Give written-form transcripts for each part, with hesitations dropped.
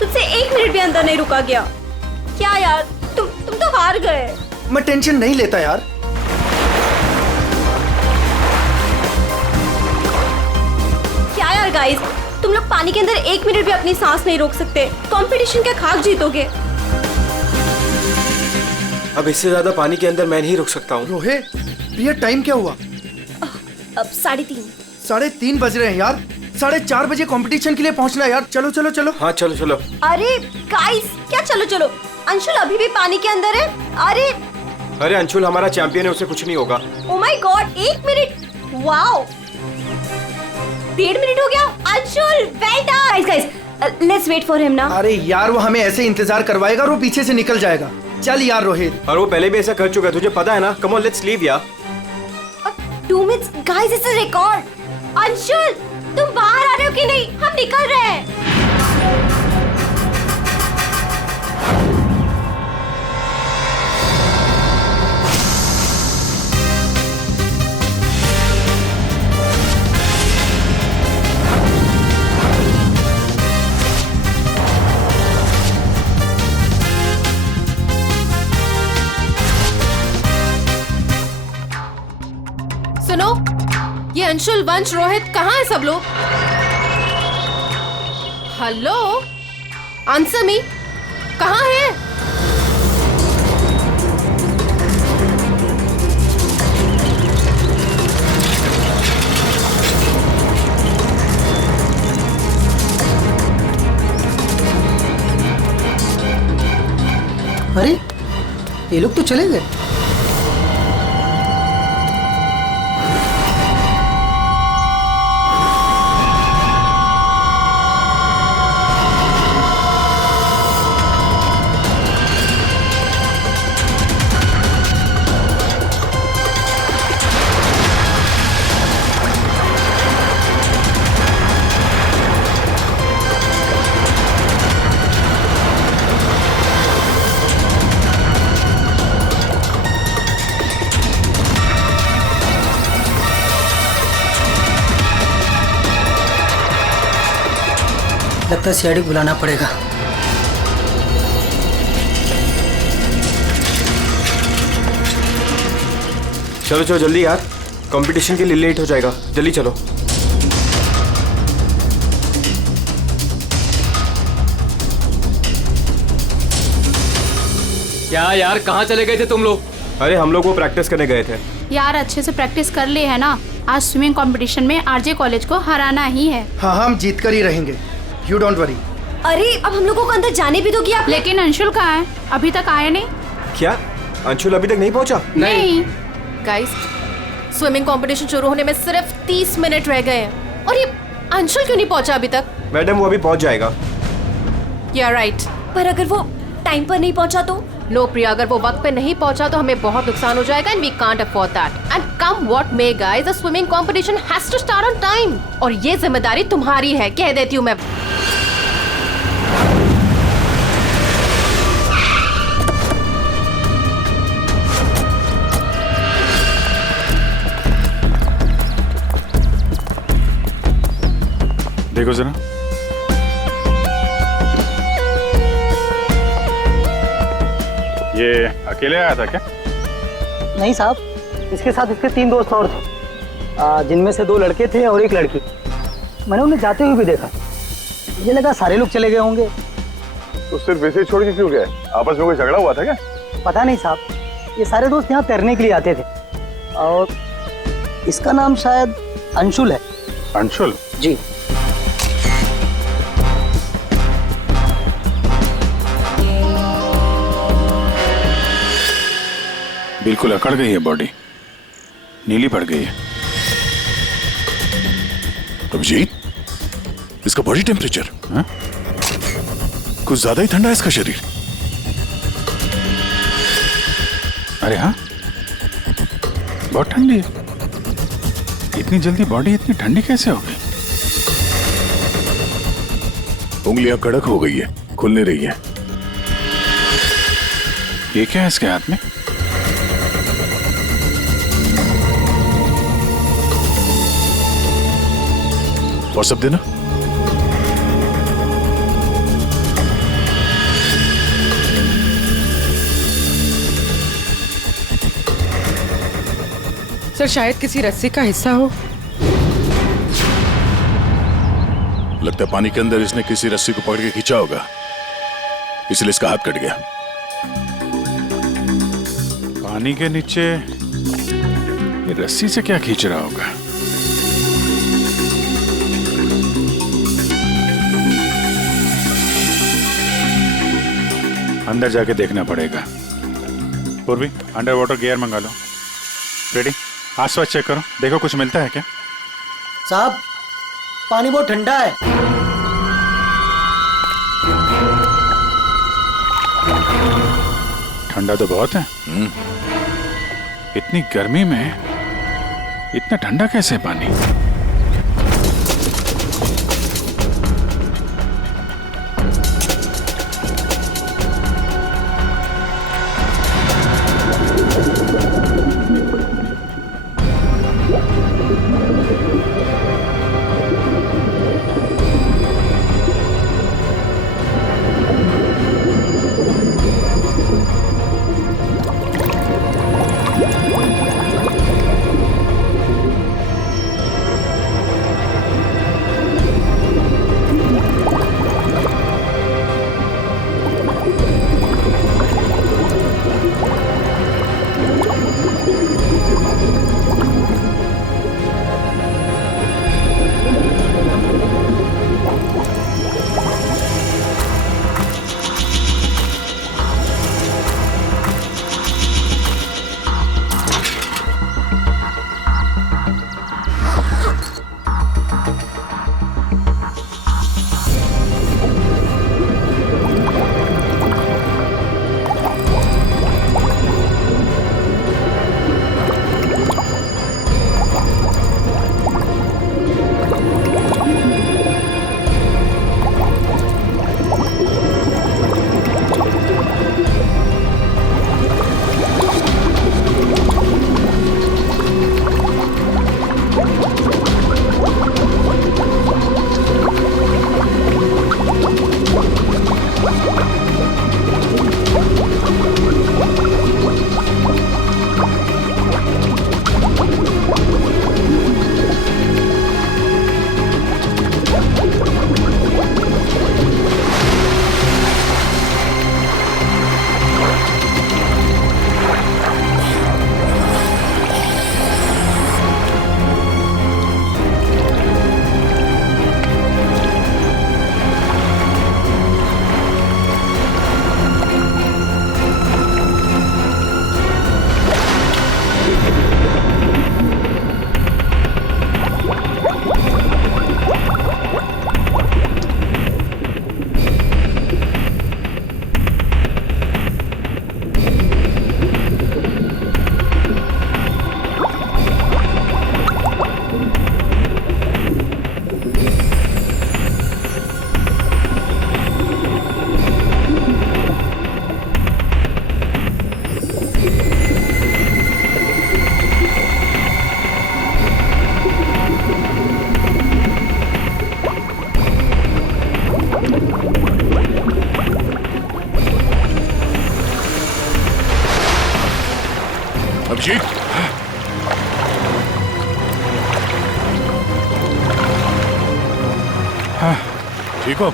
तुझसे 1 मिनट भी अंदर नहीं रुका गया। क्या यार, तुम तो हार गए। मैं टेंशन नहीं लेता यार। क्या यार गाइस, तुम लोग पानी के अंदर 1 मिनट भी अपनी सांस नहीं रोक सकते। कंपटीशन क्या खाक जीतोगे? अब इससे ज्यादा पानी के अंदर मैं नहीं रुक सकता हूँ। रोहित, ये टाइम क्या हुआ? अब 3:30। 3:30 बज रहे हैं यार। 4:30 बजे कंपटीशन के लिए पहुंचना है यार। चलो चलो चलो। हाँ चलो चलो। अरे गाइस, क्या चलो चलो? अंशुल अभी भी पानी के अंदर है। अरे अंशुल हमारा चैंपियन है, उसे कुछ नहीं होगा। Oh my god, 1 minute. Wow, 1.5 minute हो गया। Anshul well done. Guys let's wait for him ना। अरे यार, वो हमें ऐसे इंतजार करवाएगा और वो पीछे से निकल जाएगा। चल यार रोहित। और वो पहले भी ऐसा कर चुका है, तुझे पता है ना। कम ऑन लेट्स लीव यार। 2 minutes guys, it's a record. Anshul तुम बाहर आ रहे हो कि नहीं? हम निकल रहे हैं। सुनो, ये अंशुल, वंश, रोहित कहाँ है सब लोग? हेलो, आंसर मी, कहाँ है? अरे ये लोग तो चले गए। लगता है सीआईडी बुलाना पड़ेगा। चलो चलो जल्दी यार, कंपटीशन के लिए लेट हो जाएगा। जल्दी चलो। क्या यार, कहाँ चले गए थे तुम लोग? अरे हम लोग वो प्रैक्टिस करने गए थे यार। अच्छे से प्रैक्टिस कर ले है ना। आज स्विमिंग कंपटीशन में आरजे कॉलेज को हराना ही है। हाँ हम जीत कर ही रहेंगे, यू डोंट वरी। अरे अब हम लोगों को अंदर जाने भी दोगी आप? लेकिन अंशुल कहाँ है? अभी तक आया नहीं। क्या अंशुल अभी तक नहीं पहुंचा? नहीं। गाइस, स्विमिंग कंपटीशन शुरू होने में सिर्फ 30 मिनट रह गए हैं और ये अंशुल क्यों नहीं पहुंचा अभी तक? मैडम वो अभी पहुंच जाएगा। या राइट। पर अगर वो टाइम पर नहीं पहुंचा तो? नो प्रिया, अगर वो वक्त पे नहीं पहुंचा तो हमें बहुत नुकसान हो जाएगा and we can't afford that. And come what may guys, the swimming competition has to start on time और ये जिम्मेदारी तुम्हारी है, कह देती हूँ मैं। देखो जरा, ये अकेले आया था क्या? नहीं साहब, इसके साथ इसके 3 दोस्त और थे, जिनमें से 2 लड़के थे और 1 लड़की। मैंने उन्हें जाते हुए भी देखा। मुझे लगा सारे लोग चले गए होंगे। तो सिर्फ इसे छोड़ के क्यों गए? आपस में कोई झगड़ा हुआ था क्या? पता नहीं साहब, ये सारे दोस्त यहाँ तैरने के लिए आते थे और इसका नाम शायद अंशुल है। अंशुल? जी। बिल्कुल अकड़ गई है बॉडी, नीली पड़ गई है। अभिजीत, इसका बॉडी टेम्परेचर कुछ ज्यादा ही ठंडा है इसका शरीर। अरे हाँ, बहुत ठंडी है। इतनी जल्दी बॉडी इतनी ठंडी कैसे हो गई? उंगलियां कड़क हो गई है, खुल नहीं रही है। ये क्या है इसके हाथ में? और सब देना। सर शायद किसी रस्सी का हिस्सा हो। लगता है पानी के अंदर इसने किसी रस्सी को पकड़ के खींचा होगा, इसलिए इसका हाथ कट गया। पानी के नीचे ये रस्सी से क्या खींच रहा होगा? अंदर जाके देखना पड़ेगा। पूर्वी, अंडर वाटर गियर मंगा लो। रेडी? आसपास चेक करो, देखो कुछ मिलता है क्या? साहब, पानी बहुत ठंडा है। ठंडा तो बहुत है। इतनी गर्मी में इतना ठंडा कैसे पानी? अभिजीत, हाँ, ठीक हो?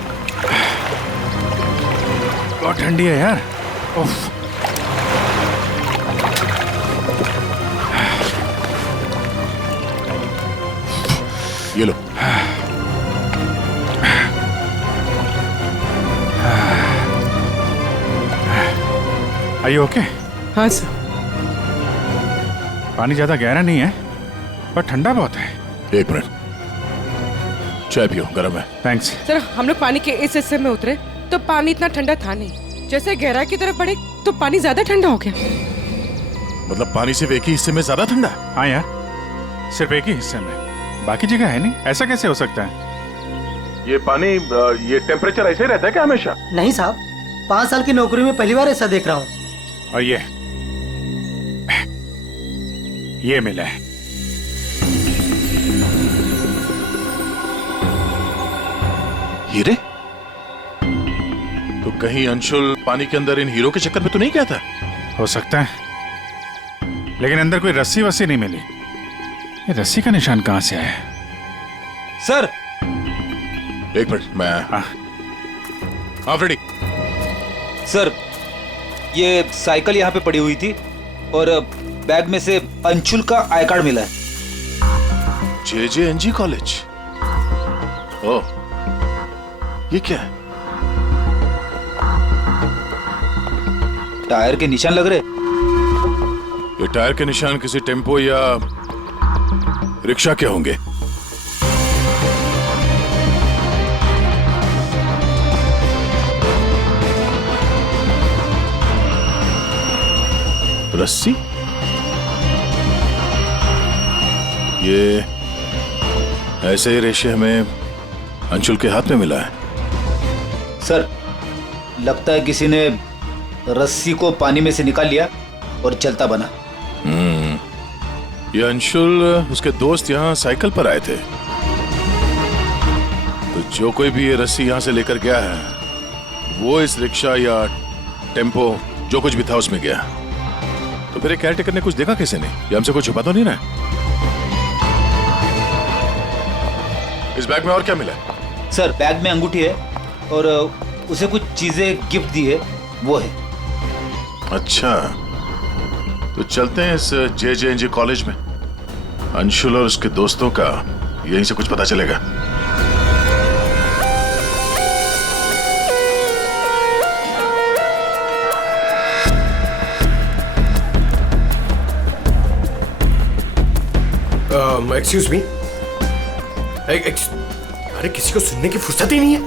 बहुत ठंडी है यार। उफ। ये लो। Are you okay? हाँ सर। पानी ज्यादा गहरा नहीं है पर ठंडा बहुत है। एक मिनट, चाय पियो, गर्म है। थैंक्स। सर हम लोग पानी के इस हिस्से में उतरे तो पानी इतना ठंडा था नहीं। जैसे गहराई की तरफ बढ़े तो पानी ज्यादा ठंडा हो गया। मतलब पानी सिर्फ एक ही हिस्से में ज्यादा ठंडा? हाँ यार, सिर्फ एक ही हिस्से में, बाकी जगह है नहीं। ऐसा कैसे हो सकता है? ये पानी, ये टेम्परेचर ऐसे ही रहता है क्या हमेशा? नहीं साहब, 5 साल की नौकरी में पहली बार ऐसा देख रहा हूँ। और ये मिला है। हीरे? तो कहीं अंशुल पानी के अंदर इन हीरो के चक्कर में तो नहीं गया था? हो सकता है, लेकिन अंदर कोई रस्सी वस्सी नहीं मिली। ये रस्सी का निशान कहां से आया? सर एक मिनट, मैं हाँ फ्रेडी। सर, ये साइकिल यहाँ पे पड़ी हुई थी और बैग में से अंशुल का आई कार्ड मिला है। JJNG college? ओह, ये क्या है? टायर के निशान लग रहे। ये टायर के निशान किसी टेम्पो या रिक्शा के होंगे। रस्सी? ये ऐसे ही रेशे हमें अंशुल के हाथ में मिला है। सर, लगता है किसी ने रस्सी को पानी में से निकाल लिया और चलता बना। ये अंशुल, उसके दोस्त यहाँ साइकिल पर आए थे, तो जो कोई भी ये रस्सी यहाँ से लेकर गया है वो इस रिक्शा या टेम्पो जो कुछ भी था उसमें गया। तो मेरे केयरटेकर ने कुछ देखा कैसे नहीं? ये हमसे कुछ छुपा तो नहीं ना? इस बैग में और क्या मिला? सर, बैग में अंगूठी है और उसे कुछ चीजें गिफ्ट दी है, वो है। अच्छा, तो चलते हैं इस JJNG कॉलेज में। अंशुल और उसके दोस्तों का यहीं से कुछ पता चलेगा। Excuse me. अरे किसी को सुनने की फुर्सत ही नहीं है।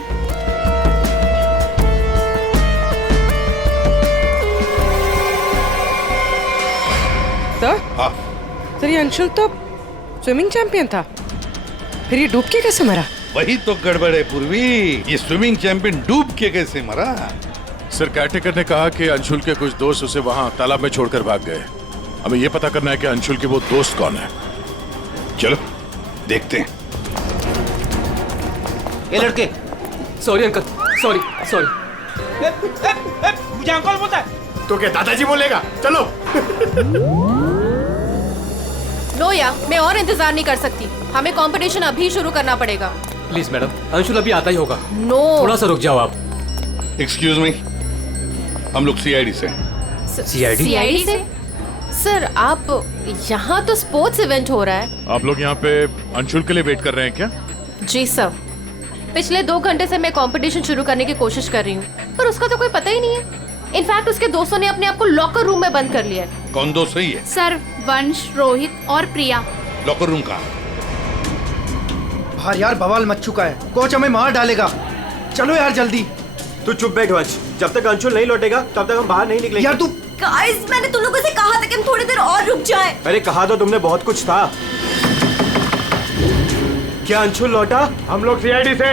सर, ये अंशुल तो स्विमिंग चैंपियन था, फिर ये डूब के कैसे मरा? वही तो गड़बड़ है पूर्वी, ये स्विमिंग चैंपियन डूब के कैसे मरा? सर, केयरटेकर ने कहा कि अंशुल के कुछ दोस्त उसे वहां तालाब में छोड़कर भाग गए। हमें यह पता करना है कि अंशुल के वो दोस्त कौन है। चलो देखते हैं। ये लड़के। Sorry uncle, sorry. मुझे अंकल बोलता है तो क्या दादाजी बोलेगा? चलो। नो या, मैं और इंतजार नहीं कर सकती। हमें कंपटीशन अभी शुरू करना पड़ेगा। प्लीज मैडम, अंशुल अभी आता ही होगा। नो, थोड़ा सा रुक जाओ आप। एक्सक्यूज मी, हम लोग CID से। CID से? सर, आप यहाँ तो स्पोर्ट्स इवेंट हो रहा है। आप लोग यहाँ पे अंशुल के लिए वेट कर रहे हैं क्या? जी सर, पिछले 2 घंटे से मैं कंपटीशन शुरू करने की कोशिश कर रही हूँ, पर उसका तो कोई पता ही नहीं है। इनफैक्ट उसके दोस्तों ने अपने आप को लॉकर रूम में बंद कर लिया है। कौन दोस्त सही है? सर, वंश, रोहित और प्रिया। लॉकर रूम का? बाहर यार बवाल मच चुका है, कोच हमें मार डालेगा। चलो यार जल्दी। तू चुप बैठ वंश, जब तक अंशुल नहीं लौटेगा तब तक हम बाहर नहीं निकलेंगे। यार तू। गाइस, मैंने तुम लोगों से कहा था कि हम थोड़ी देर और रुक जाएं। अरे कहा तो तुमने बहुत कुछ था। क्या अंशुल लौटा? हम लोग CID से।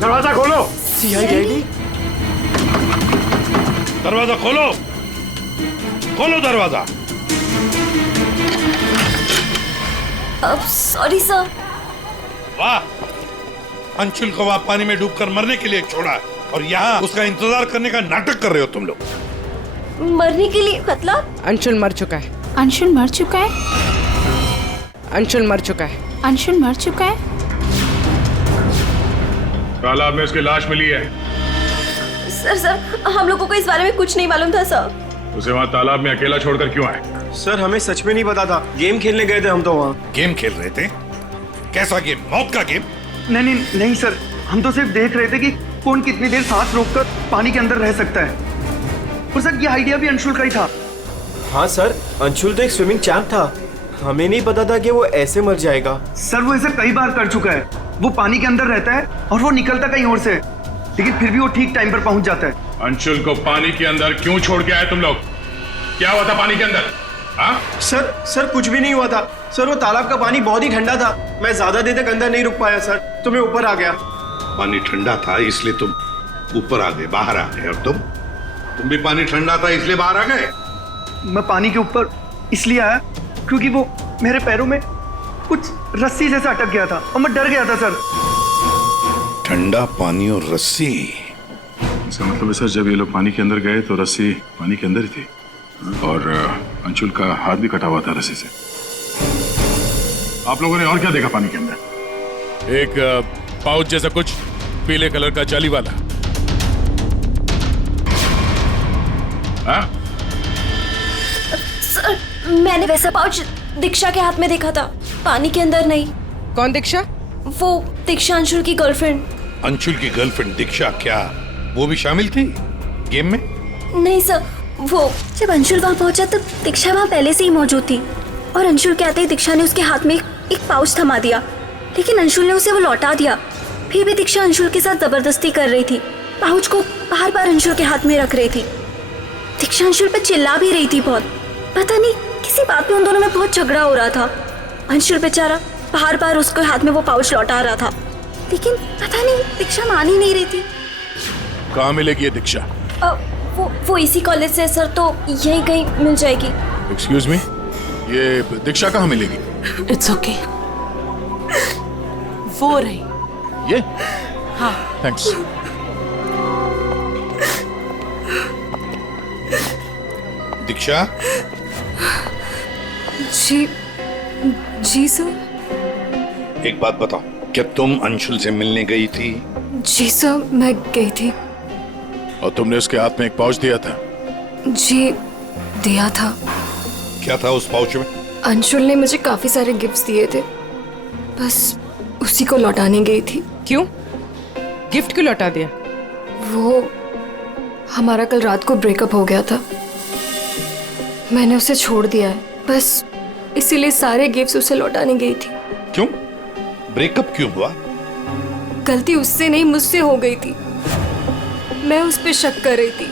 दरवाजा खोलो। CID? दरवाजा खोलो, खोलो दरवाजा। अब सॉरी सर। वाह, अंशुल को वहां पानी में डूबकर मरने के लिए छोड़ा और यहाँ उसका इंतजार करने का नाटक कर रहे हो तुम लोग। मरने के लिए मतलब? अंशुल मर चुका है। अंशुल मर चुका है? अंशुल मर चुका है। अंशुल मर चुका है? तालाब में उसकी लाश मिली है। सर, हम लोगों को इस बारे में कुछ नहीं मालूम था सर। उसे वहाँ तालाब में अकेला छोड़कर क्यों आए? सर, हमें सच में नहीं पता था। गेम खेलने गए थे हम तो वहाँ। गेम खेल रहे थे? कैसा गेम? मौत का गेम? नहीं सर, हम तो सिर्फ देख रहे थे कि कौन कितनी देर सांस रोककर पानी के अंदर रह सकता है। और सर, ये आइडिया भी अंशुल का ही था। हाँ सर, अंशुल तो एक स्विमिंग चैंप था। हमें नहीं पता था कि वो ऐसे मर जाएगा। सर, वो ऐसा कई बार कर चुका है। वो पानी के अंदर रहता है और वो निकलता कहीं और से। लेकिन फिर भी वो ठीक टाइम पर पहुंच जाता है। अंशुल को पानी के अंदर क्यों छोड़ के आए तुम लोग? क्या हुआ था पानी के अंदर? हाँ? सर कुछ भी नहीं हुआ था सर। वो तालाब का पानी बहुत ही ठंडा था। मैं ज्यादा देर तक अंदर नहीं रुक पाया सर, तो मैं ऊपर आ गया। पानी ठंडा था इसलिए तुम ऊपर आ गए, बाहर आ गए। और तुम भी पानी ठंडा था इसलिए बाहर आ गए? मैं पानी के ऊपर इसलिए आया क्योंकि वो मेरे पैरों में कुछ रस्सी जैसा अटक गया था और मैं डर गया था सर। ठंडा पानी और रस्सी, इसका मतलब है सर जब ये लोग पानी के अंदर गए तो रस्सी पानी के अंदर ही थी और अंशुल का हाथ भी कटा हुआ था रस्सी से। आप लोगों ने और क्या देखा पानी के अंदर? एक पाउच जैसा कुछ पीले कलर का जाली वाला। हाँ? सर मैंने वैसा पाउच दीक्षा के हाथ में देखा था, पानी के अंदर नहीं। कौन दीक्षा? वो दीक्षा अंशुल की गर्लफ्रेंड। अंशुल की गर्लफ्रेंड दीक्षा, क्या वो भी शामिल थी गेम में? नहीं सर, वो जब अंशुल वहाँ पहुंचा तब दीक्षा वहाँ पहले से ही मौजूद थी और अंशुल के आते ही दीक्षा ने उसके हाथ में एक पाउच थमा दिया, लेकिन अंशुल ने उसे वो लौटा दिया। फिर भी दीक्षा अंशुल के साथ जबरदस्ती कर रही थी, पाउच को बार बार अंशुल के हाथ में रख रही थी। दीक्षा अंशुल पर चिल्ला भी रही थी बहुत। पता नहीं किसी बात में उन दोनों में बहुत झगड़ा हो रहा था। अंशुल बेचारा बार बार उसके हाथ में वो पाउच लौटा रहा था, लेकिन पता नहीं दीक्षा मान ही नहीं रही थी। कहाँ मिलेगी ये दीक्षा? वो इसी कॉलेज से सर, तो यहीं कहीं मिल जाएगी। एक्सक्यूज मी, ये दीक्षा कहाँ मिलेगी? इट्स ओके, वो रही ये? हाँ थैंक्स। दीक्षा? जी सर। एक बात बताओ, क्या तुम अंशुल से मिलने गई थी? जी सर, मैं गई थी। और तुमने उसके हाथ में एक पाउच दिया था? जी दिया था। क्या था उस पाउच में? अंशुल ने मुझे काफी सारे गिफ्ट्स दिए थे, बस उसी को लौटाने गई थी। क्यों? गिफ्ट क्यों लौटा दिया? वो हमारा कल रात को ब्रेकअप हो गया था, मैंने उसे छोड़ दिया है, बस इसीलिए सारे गिफ्ट्स उसे लौटाने गई थी। क्यों? ब्रेकअप क्यों हुआ? गलती उससे नहीं मुझसे हो गई थी। मैं उस पर शक कर रही थी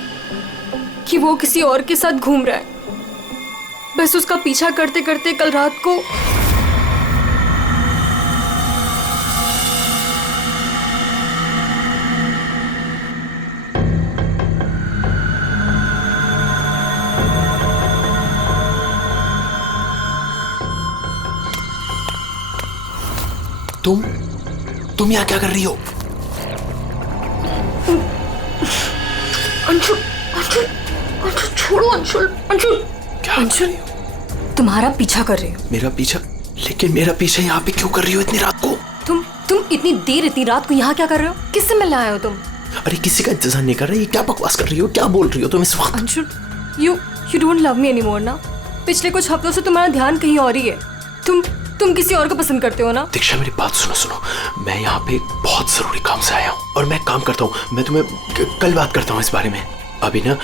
कि वो किसी और के साथ घूम रहा है, बस उसका पीछा करते करते कल रात को तुम यहाँ क्या कर रही हो? अंशुल, अंशुल, अंशुल छोड़ो। अंशुल, अंशुल, क्या? अंशुल तुम्हारा पीछा कर रही हो। मेरा पीछा? लेकिन मेरा पीछा यहाँ पे क्यों कर रही हो इतनी रात को? तुम इतनी देर इतनी रात को यहाँ क्या कर रहे हो? किससे मिलने आए हो तुम? अरे किसी का इंतजार नहीं कर रही, क्या बकवास कर रही हो, क्या बोल रही हो तुम इस वक्त? Anshul, you don't love me anymore ना? पिछले कुछ हफ्तों से तुम्हारा ध्यान कहीं और ही है। तुम किसी और को पसंद करते हो ना? दीक्षा मेरी बात सुनो, मैं यहाँ पे बहुत जरूरी काम से आया हूँ और मैं काम करता हूँ। मैं तुम्हें कल बात करता हूँ इस बारे में। अभी ना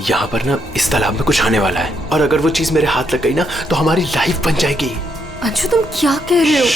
यहाँ पर ना इस तालाब में कुछ आने वाला है और अगर वो चीज मेरे हाथ लग गई ना तो हमारी लाइफ बन जाएगी। अंशु तुम क्या कह रहे हो?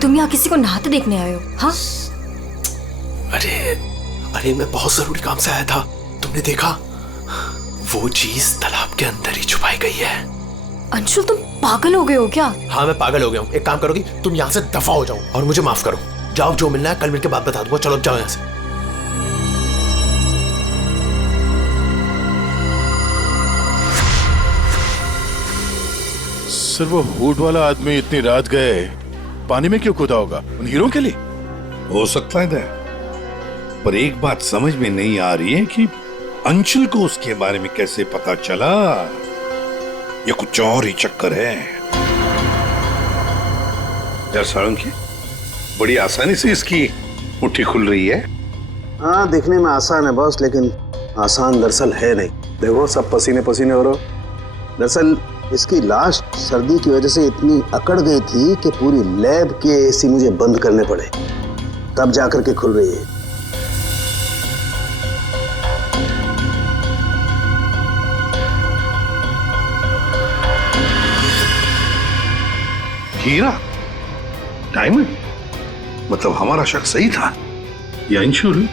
तुम यहाँ किसी को नहाते देखने आए हो? हाँ? अरे अरे मैं बहुत जरूरी काम से आया था। तुमने देखा? वो चीज तालाब के अंदर ही छुपाई गई है। अंशुल तुम पागल हो गए हो क्या? हाँ मैं पागल हो गया हूँ। एक काम करोगी, तुम यहाँ से दफा हो जाओ और मुझे माफ करो। जाओ, जो मिलना है कल मिलके बात बता दूंगा। चलो जाओ यहाँ से। सर वो हुड वाला आदमी इतनी रात गए पानी में क्यों कूदा होगा? उन हीरो के लिए हो सकता है दया, पर एक बात समझ में नहीं आ रही है कि अंशुल को उसके बारे में कैसे पता चला। ये कुछ और ही चक्कर है। यार साळुंखे, बड़ी आसानी से इसकी मुट्ठी खुल रही है। हाँ देखने में आसान है बॉस, लेकिन आसान दरअसल है नहीं। देखो सब पसीने पसीने हो रहे हो। दरअसल इसकी लाश सर्दी की वजह से इतनी अकड़ गई थी कि पूरी लैब के एसी मुझे बंद करने पड़े, तब जाकर के खुल रही है। हीरा, डायमंड, मतलब हमारा शक सही था। ये अंशुल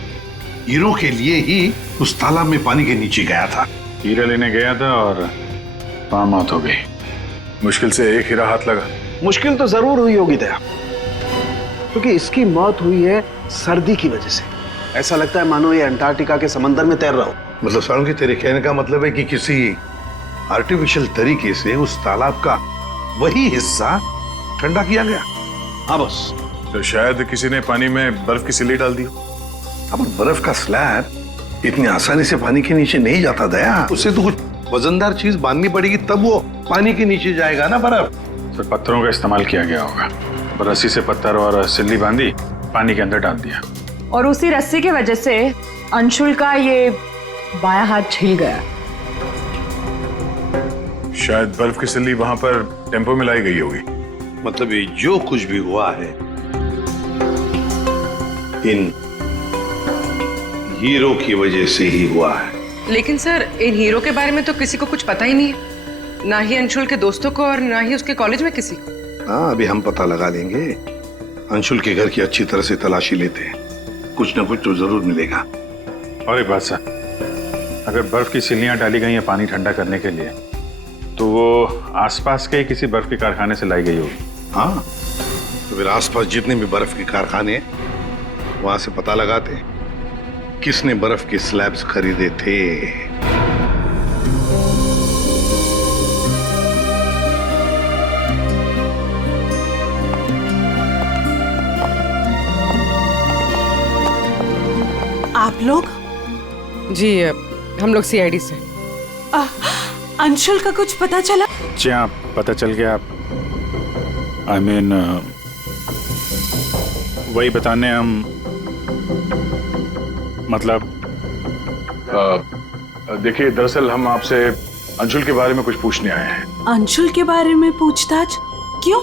हीरो के लिए ही उस तालाब में पानी के नीचे गया था। हीरा लेने गया था और वहां मौत हो गई। मुश्किल से एक हीरा हाथ लगा। मुश्किल तो जरूर हुई होगी दया, क्योंकि इसकी मौत हुई है सर्दी की वजह से। ऐसा लगता है मानो ये अंटार्कटिका के समंदर में तैर रहा हो। मतलब साळुंखे, तेरे कहने का मतलब है कि किसी आर्टिफिशियल तरीके से उस तालाब का वही हिस्सा ठंडा किया गया। हाँ बस। तो शायद किसी ने पानी में बर्फ की सिल्ली डाल दी। अब बर्फ का स्लैब इतनी आसानी से पानी के नीचे नहीं जाता दया। उससे तो कुछ वजनदार चीज बांधनी पड़ेगी, तब वो पानी के नीचे जाएगा ना बर्फ। तो पत्थरों का इस्तेमाल किया गया होगा। रस्सी से पत्थर और सिल्ली बांधी, पानी के अंदर डाल दिया। और उसी रस्सी की वजह से अंशुल का ये बायां हाथ छिल गया। शायद बर्फ की सिल्ली वहां पर टेम्पो में लाई गई होगी। मतलब ये जो कुछ भी हुआ है इन हीरो की वजह से ही हुआ है। लेकिन सर इन हीरो के बारे में तो किसी को कुछ पता ही नहीं है, ना ही अंशुल के दोस्तों को और ना ही उसके कॉलेज में किसी को। हाँ अभी हम पता लगा लेंगे। अंशुल के घर की अच्छी तरह से तलाशी लेते हैं, कुछ ना कुछ तो जरूर मिलेगा। और एक बात सर, अगर बर्फ की सिल्लियां डाली गई हैं पानी ठंडा करने के लिए, तो वो आसपास के किसी बर्फ के कारखाने से लाई गई होगी। हाँ तो फिर आसपास जितने भी बर्फ के कारखाने हैं वहां से पता लगाते हैं किसने बर्फ के स्लैब्स खरीदे थे। आप लोग? जी हम लोग सीआईडी से। अंशुल का कुछ पता चला? जी हाँ पता चल गया। आई मीन वही बताने हम, मतलब देखिए दरअसल हम आपसे अंशुल के बारे में कुछ पूछने आए हैं। अंशुल के बारे में पूछताछ? क्यों,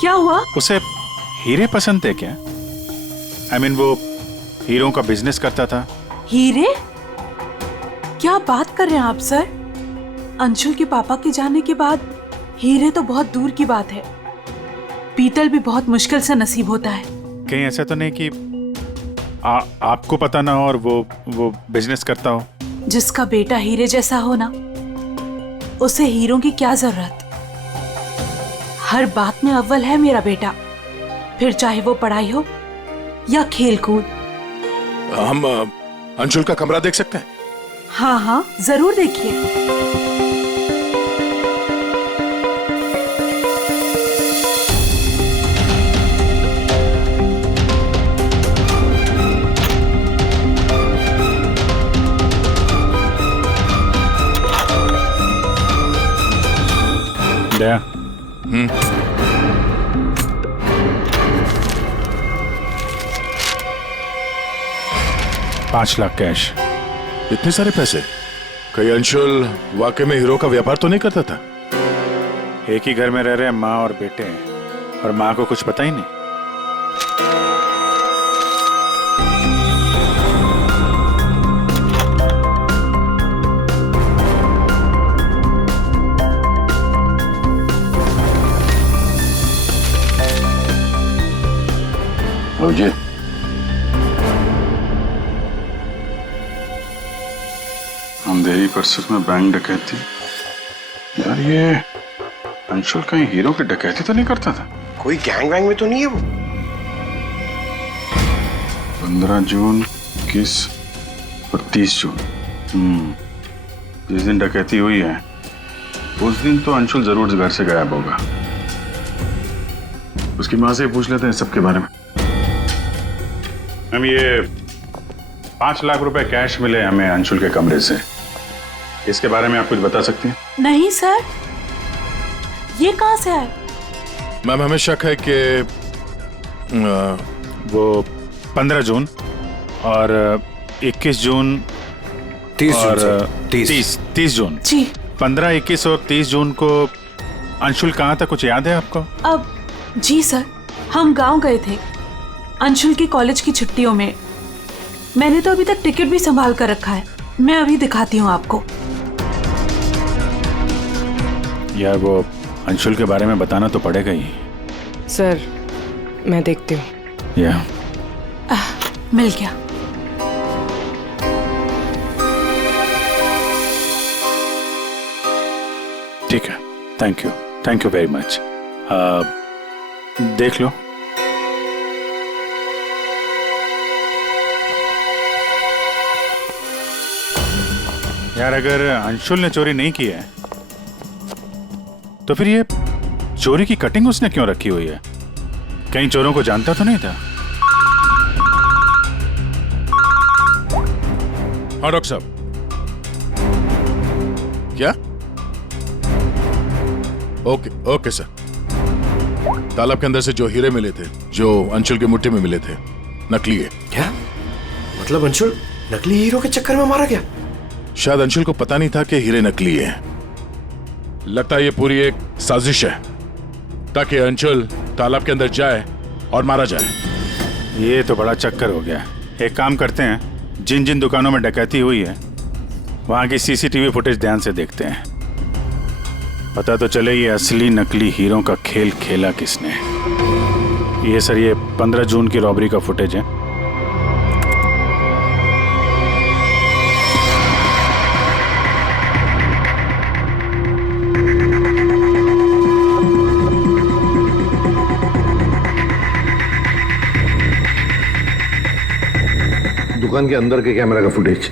क्या हुआ? उसे हीरे पसंद थे क्या? आई मीन वो हीरों का बिजनेस करता था। हीरे? क्या बात कर रहे हैं आप सर? अंशुल के पापा के जाने के बाद हीरे तो बहुत दूर की बात है, पीतल भी बहुत मुश्किल से नसीब होता है। कहीं ऐसा तो नहीं कि आपको पता ना हो और वो बिजनेस करता हो? जिसका बेटा हीरे जैसा हो ना, उसे हीरों की क्या जरूरत। हर बात में अव्वल है मेरा बेटा, फिर चाहे वो पढ़ाई हो या खेल कूद। हम अंशुल का कमरा देख सकते हैं? हाँ हाँ जरूर देखिए। दया, 5 लाख कैश। इतने सारे पैसे? कहीं अंशुल वाकई में हीरो का व्यापार तो नहीं करता था? एक ही घर में रह रहे हैं माँ और बेटे, और माँ को कुछ पता ही नहीं। मुझे अंधेरी परिसर में बैंक डकैती। यार ये अंशुल कहीं हीरो की डकैती तो नहीं करता था? कोई गैंग वैंग में तो नहीं है वो? 15 जून, 21 और 30 जून। जिस दिन डकैती हुई है उस दिन तो अंशुल जरूर घर से गायब होगा। उसकी माँ से पूछ लेते हैं सबके बारे में। हम ये 5 लाख रुपए कैश मिले हमें अंशुल के कमरे से, इसके बारे में आप कुछ बता सकती हैं? नहीं सर, ये कहाँ से आए? मैम हमें शक है कि वो 15 जून और 21 जून 30 और जून 30 जून जी। 15, 21 और 30 जून को अंशुल कहाँ था, कुछ याद है आपको? अब जी सर, हम गांव गए थे अंशुल की कॉलेज की छुट्टियों में। मैंने तो अभी तक टिकट भी संभाल कर रखा है, मैं अभी दिखाती हूँ आपको। यार वो अंशुल के बारे में बताना तो पड़ेगा ही। सर मैं देखती हूँ। या मिल गया। ठीक है, थैंक यू वेरी मच। देख लो। यार अगर अंशुल ने चोरी नहीं की है तो फिर ये चोरी की कटिंग उसने क्यों रखी हुई है? कहीं चोरों को जानता तो नहीं था? हाँ डॉक्टर साहब। क्या? Okay sir. तालाब के अंदर से जो हीरे मिले थे, जो अंशुल की मुट्ठी में मिले थे, नकली है। क्या मतलब? अंशुल नकली हीरो के चक्कर में मारा गया? शायद अंशुल को पता नहीं था कि हीरे नकली है। लगता है ये पूरी एक साजिश है ताकि अंशुल तालाब के अंदर जाए और मारा जाए। ये तो बड़ा चक्कर हो गया। एक काम करते हैं, जिन जिन दुकानों में डकैती हुई है वहां की सीसीटीवी फुटेज ध्यान से देखते हैं। पता तो चले ये असली नकली हीरो का खेल खेला किसने। ये सर, ये 15 जून की रॉबरी का फुटेज है। दुकान के अंदर के कैमरा का फुटेज।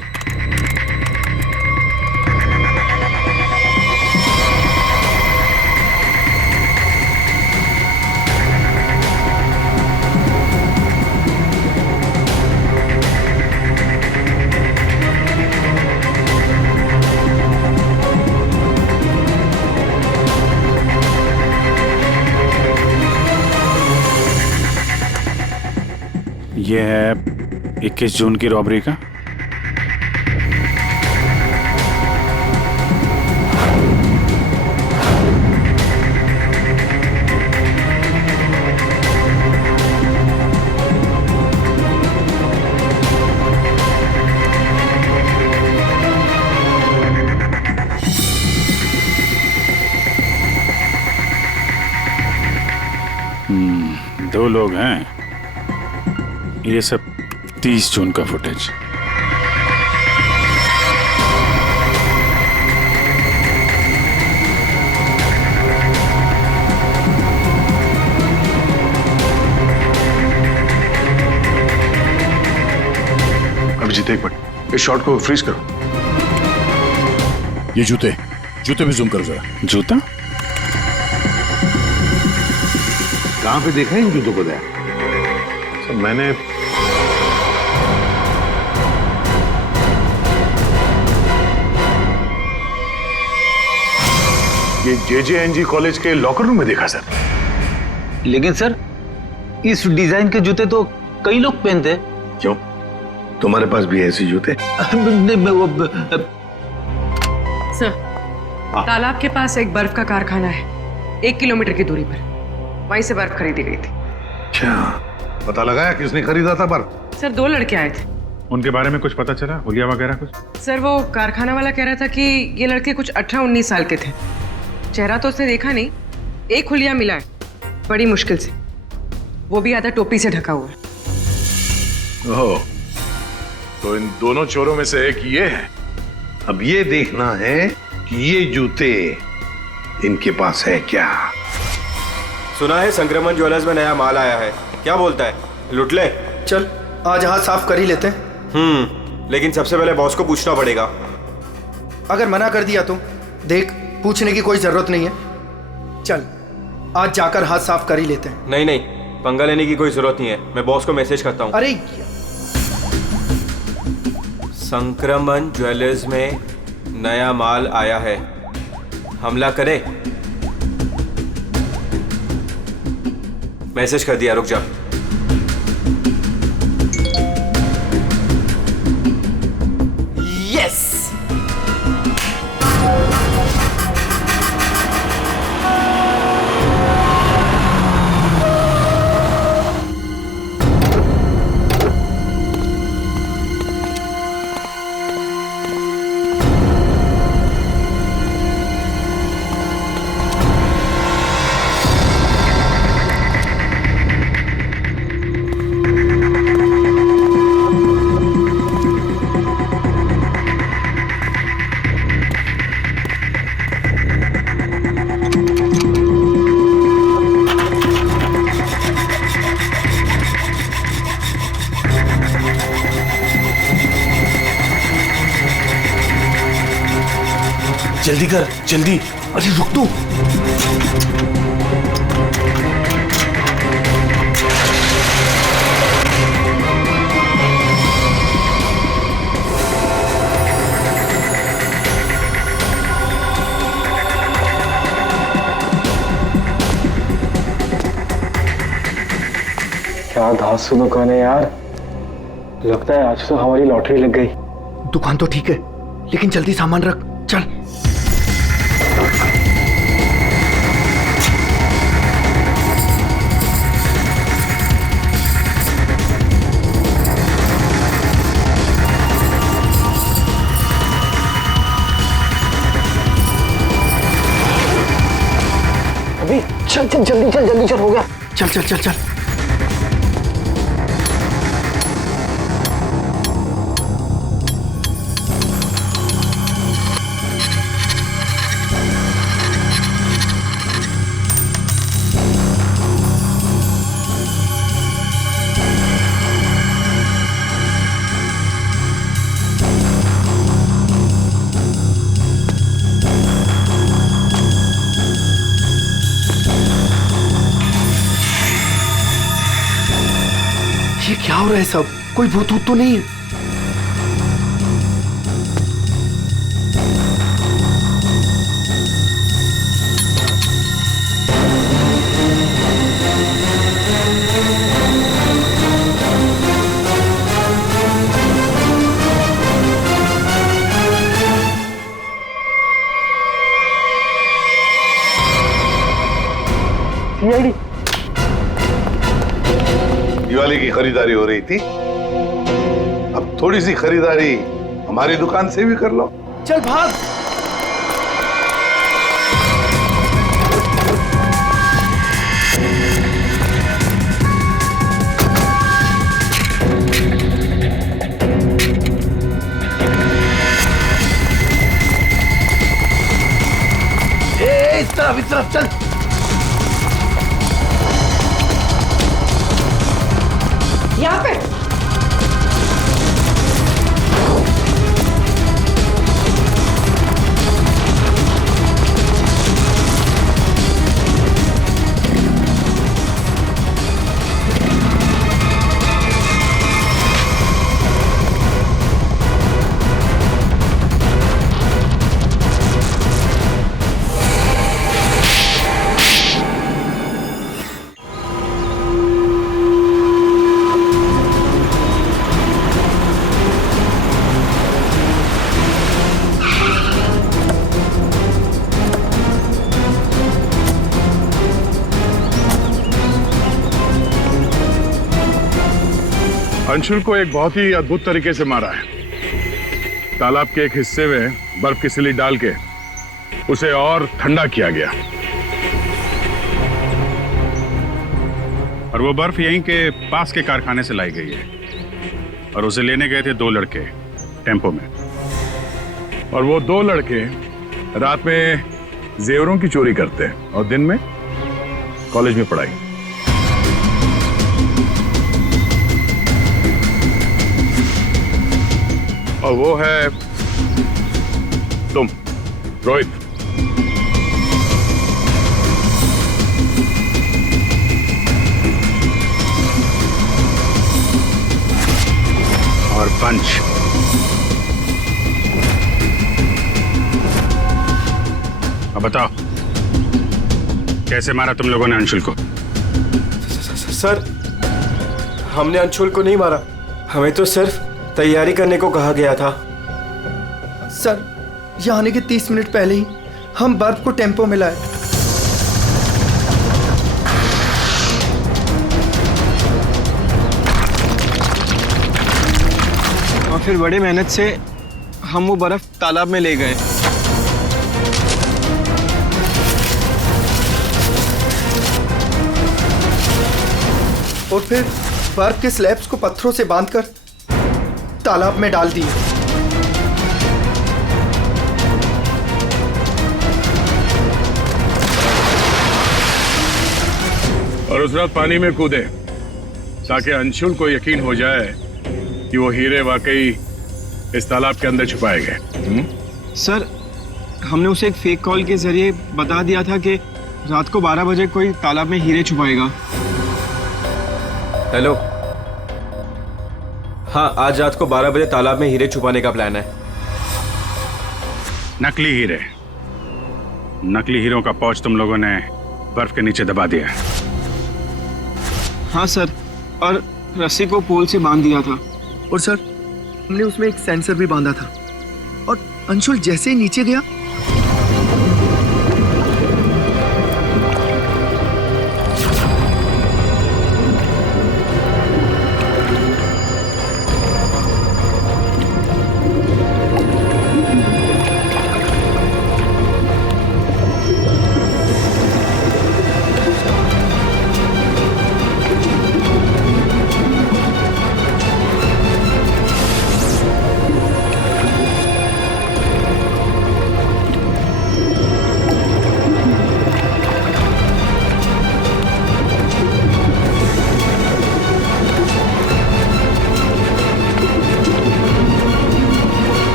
ये है 21 जून की रॉबरी का। दो लोग हैं। ये सब 30 जून का फुटेज। अभिजीत एक मिनट, इस शॉट को फ्रीज करो। ये जूते भी जूम करो जरा। जूता कहाँ पे देखा है इन जूतों को? दया सर मैंने ये JJNG कॉलेज के लॉकर रूम में देखा सर। लेकिन सर इस डिजाइन के जूते तो कई लोग पहनते हैं। क्यों, तुम्हारे पास भी ऐसे जूते? सर तालाब के पास एक बर्फ का कारखाना है, 1 किलोमीटर की दूरी पर। वहीं से बर्फ खरीदी गई थी। अच्छा, पता लगाया किसने खरीदा था बर्फ? सर 2 लड़के आए थे। उनके बारे में कुछ पता चला? हुलिया वगैरह कुछ? सर वो कारखाना वाला कह रहा था कि ये लड़के कुछ 18-19 साल के थे। चेहरा तो उसने देखा नहीं, एक हुलिया मिला है बड़ी मुश्किल से, वो भी आधा टोपी से ढका हुआ है। ओह, तो इन दोनों चोरों में से एक ये है अब ये देखना है कि ये जूते इनके पास है क्या। सुना है संक्रमण ज्वेलर्स में नया माल आया है, क्या बोलता है, लुट ले? चल आज हाथ साफ कर ही लेते हैं। लेकिन सबसे पहले बॉस को पूछना पड़ेगा। अगर मना कर दिया तो देख, पूछने की कोई जरूरत नहीं है। चल आज जाकर हाथ साफ कर ही लेते हैं। नहीं नहीं, पंगा लेने की कोई जरूरत नहीं है, मैं बॉस को मैसेज करता हूँ। अरे संक्रमण ज्वेलर्स में नया माल आया है, हमला करे। मैसेज कर दिया, रुक जा। यस। जल्दी कर, जल्दी। अरे रुक तू। क्या धांसू दुकान है यार, लगता है आज तो हमारी लॉटरी लग गई। दुकान तो ठीक है, लेकिन जल्दी सामान रख, चल। अभी चल चल, जल्दी चल, जल्दी चल, हो गया। चल चल चल चल। ये क्या हो रहा है सब? कोई भूत भूत तो नहीं है? सीआईडी दिवाली की खरीदारी हो रही थी, अब थोड़ी सी खरीदारी हमारी दुकान से भी कर लो। चल भाग। इस तरफ चल। यहाँ पे अंशुल को एक बहुत ही अद्भुत तरीके से मारा है। तालाब के एक हिस्से में बर्फ की सिल्ली डाल के उसे और ठंडा किया गया, और वो बर्फ यहीं के पास के कारखाने से लाई गई है, और उसे लेने गए थे 2 लड़के टेम्पो में, और वो 2 लड़के रात में जेवरों की चोरी करते हैं और दिन में कॉलेज में पढ़ाई। और वो है तुम, रोहित। और पंच। अब बताओ, कैसे मारा तुम लोगों ने अंशुल को? सर, हमने अंशुल को नहीं मारा, हमें तो सिर्फ तैयारी करने को कहा गया था। सर, यहाँ आने के 30 मिनट पहले ही हम बर्फ को टेम्पो में लाए। और फिर बड़े मेहनत से हम वो बर्फ तालाब में ले गए। और फिर बर्फ के स्लैब्स को पत्थरों से बांधकर तालाब में डाल दिए। और उस रात पानी में कूदे ताकि अंशुल को यकीन हो जाए कि वो हीरे वाकई इस तालाब के अंदर छुपाए गए। सर, हमने उसे एक फेक कॉल के जरिए बता दिया था कि रात को 12 बजे कोई तालाब में हीरे छुपाएगा। हेलो, हाँ, आज रात को 12 बजे तालाब में हीरे छुपाने का प्लान है। नकली हीरे, नकली हीरों का पाउच तुम लोगों ने बर्फ के नीचे दबा दिया। हाँ सर, और रस्सी को पोल से बांध दिया था। और सर, हमने उसमें एक सेंसर भी बांधा था और अंशुल जैसे ही नीचे गया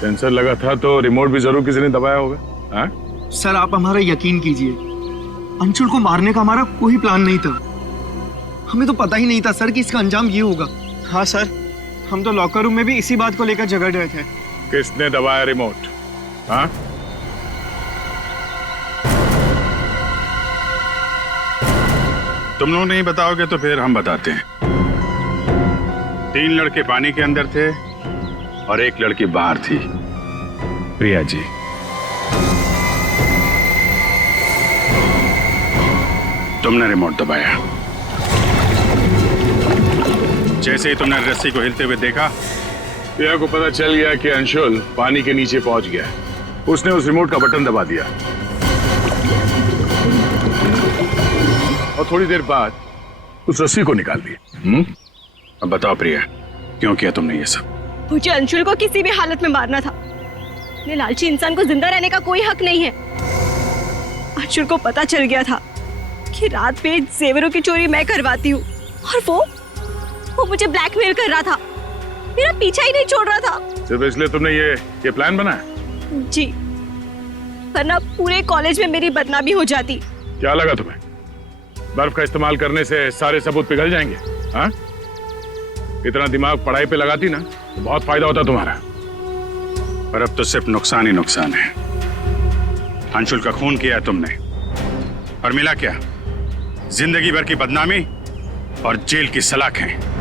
सेंसर लगा था तो रिमोट भी जरूर किसी ने दबाया होगा। हाँ? सर, आप हमारा यकीन कीजिए, अंशुल को मारने का हमारा कोई प्लान नहीं था। हमें तो पता ही नहीं था सर कि इसका अंजाम ये होगा। हाँ सर, हम तो लॉकर रूम में भी इसी बात को लेकर झगड़ रहे थे। किसने दबाया रिमोट? हाँ? तुम लोग नहीं बताओगे तो फिर हम बताते हैं। 3 लड़के पानी के अंदर थे और 1 लड़की बाहर थी, प्रिया जी। तुमने रिमोट दबाया। जैसे ही तुमने रस्सी को हिलते हुए देखा, प्रिया को पता चल गया कि अंशुल पानी के नीचे पहुंच गया। उसने उस रिमोट का बटन दबा दिया और थोड़ी देर बाद उस रस्सी को निकाल दिया। अब बताओ प्रिया, क्यों किया तुमने ये सब? मुझे अंशुल को किसी भी हालत में मारना था। ये लालची इंसान को जिंदा रहने का कोई हक नहीं है। अंशुल को पता चल गया था कि रात में जेवरों की चोरी मैं करवाती हूँ और वो मुझे ब्लैकमेल कर रहा था, मेरा पीछा ही नहीं छोड़ रहा था। सिर्फ इसलिए तुमने ये प्लान बनाया? जी, वरना पूरे कॉलेज में मेरी बदनामी हो जाती। क्या लगा तुम्हें बर्फ का इस्तेमाल करने से सारे सबूत पिघल जाएंगे? हाँ? इतना दिमाग पढ़ाई पे लगाती ना तो बहुत फायदा होता तुम्हारा। पर अब तो सिर्फ नुकसान ही नुकसान है। अंशुल का खून किया तुमने और मिला क्या? जिंदगी भर की बदनामी और जेल की सलाखें।